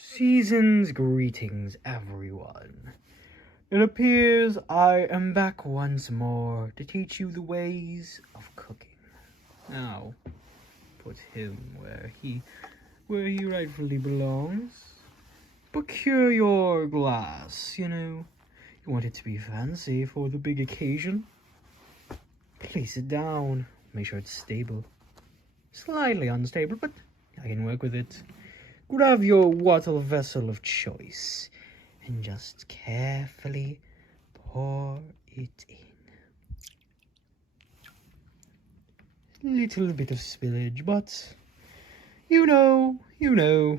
Season's greetings, everyone. It appears I am back once more to teach you the ways of cooking. Now, put him where he rightfully belongs. Procure your glass, you want it to be fancy for the big occasion. Place it down. Make sure it's stable. Slightly unstable, but I can work with it. Grab your water vessel of choice and just carefully pour it in. Little bit of spillage, but you know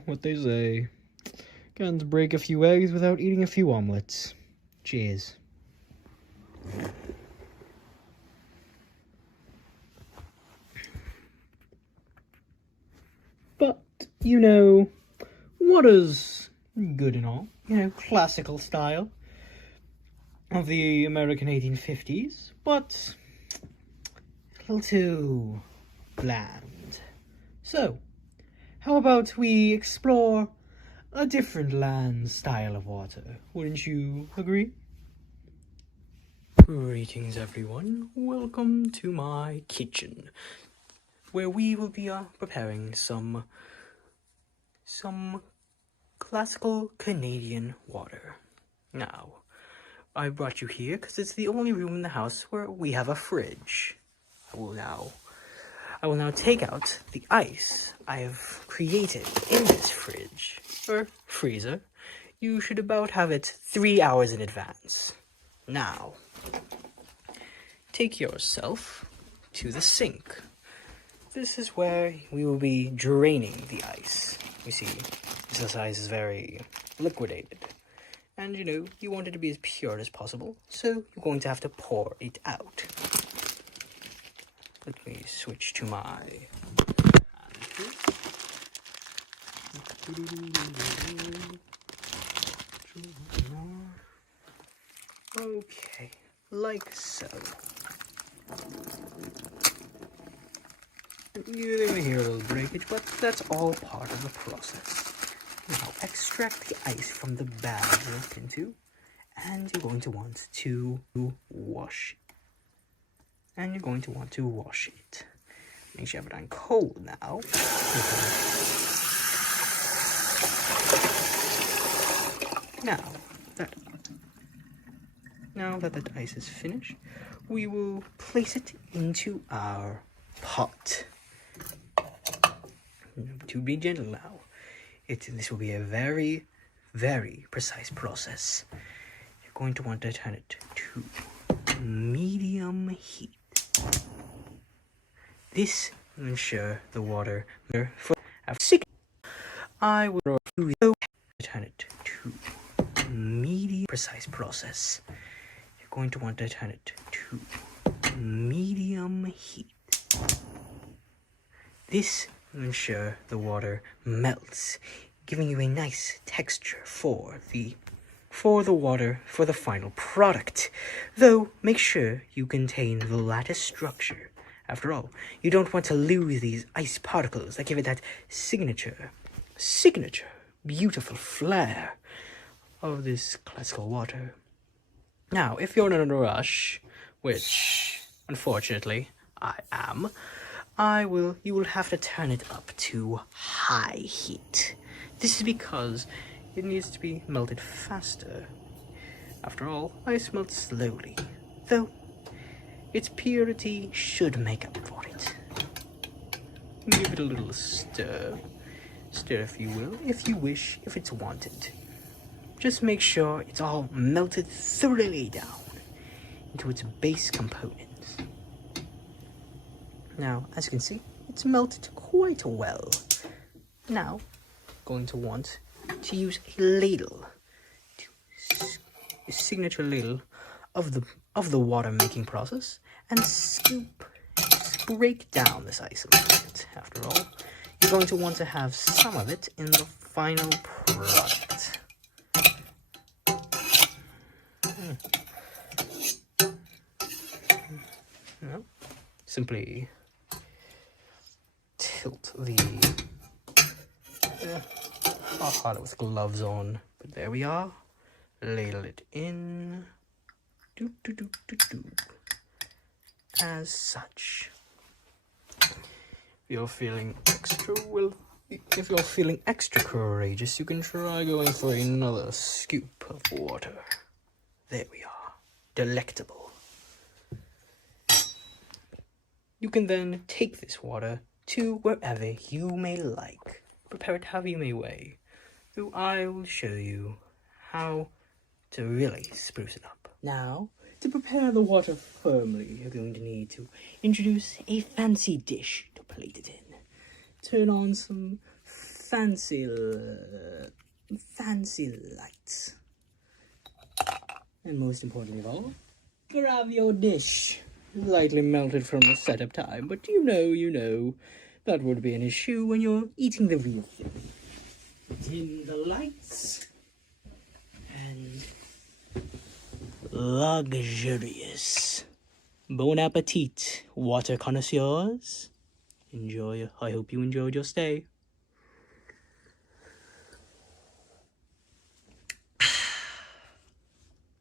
what they say. Can't break a few eggs without eating a few omelets. Cheers. But, water's good and all. Classical style of the American 1850s, but a little too bland. So, how about we explore a different land style of water? Wouldn't you agree? Greetings, everyone. Welcome to my kitchen, where we will be preparing some classical Canadian water. Now, I brought you here because it's the only room in the house where we have a fridge. I will now take out the ice I have created in this fridge, or freezer. You should about have it 3 hours in advance. Now, take yourself to the sink. This is where we will be draining the ice. You see, this ice is very liquidated. And, you want it to be as pure as possible, so you're going to have to pour it out. Let me switch to my hand here. Okay, like so. You're going to hear a little breakage, but that's all part of the process. Now, extract the ice from the bag you're left into, and you're going to want to wash it. Make sure you have it on cold now. Now that the ice is finished, we will place it into our pot. To be gentle now. This will be a very, very precise process. You're going to want to turn it to medium heat. This will ensure the water I will turn it to medium precise process. You're going to want to turn it to medium heat. This will ensure the water melts, giving you a nice texture for the final product. Though, make sure you contain the lattice structure. After all, you don't want to lose these ice particles that give it that signature, beautiful flair of this classical water. Now, if you're in a rush, which, unfortunately, I am, you will have to turn it up to high heat. This is because it needs to be melted faster. After all, ice melts slowly, though its purity should make up for it. Give it a little stir. Stir, if you will, if you wish, if it's wanted. Just make sure it's all melted thoroughly down into its base components. Now, as you can see, it's melted quite well. Now, going to want to use a ladle, a signature ladle of the water making process, and break down this ice a little bit. After all, you're going to want to have some of it in the final product. Now, simply tilt the with gloves on. But there we are. Ladle it in. Do, do, do, do, do. As such. If you're feeling extra courageous, you can try going for another scoop of water. There we are. Delectable. You can then take this water to wherever you may like. Prepare it however you may way. So I will show you how to really spruce it up. Now, to prepare the water firmly, you're going to need to introduce a fancy dish to plate it in. Turn on some fancy lights. And most importantly of all, grab your dish. Lightly melted from the setup time, but you know, that would be an issue when you're eating the real thing. Dim the lights, and luxurious. Bon appetit, water connoisseurs. I hope you enjoyed your stay.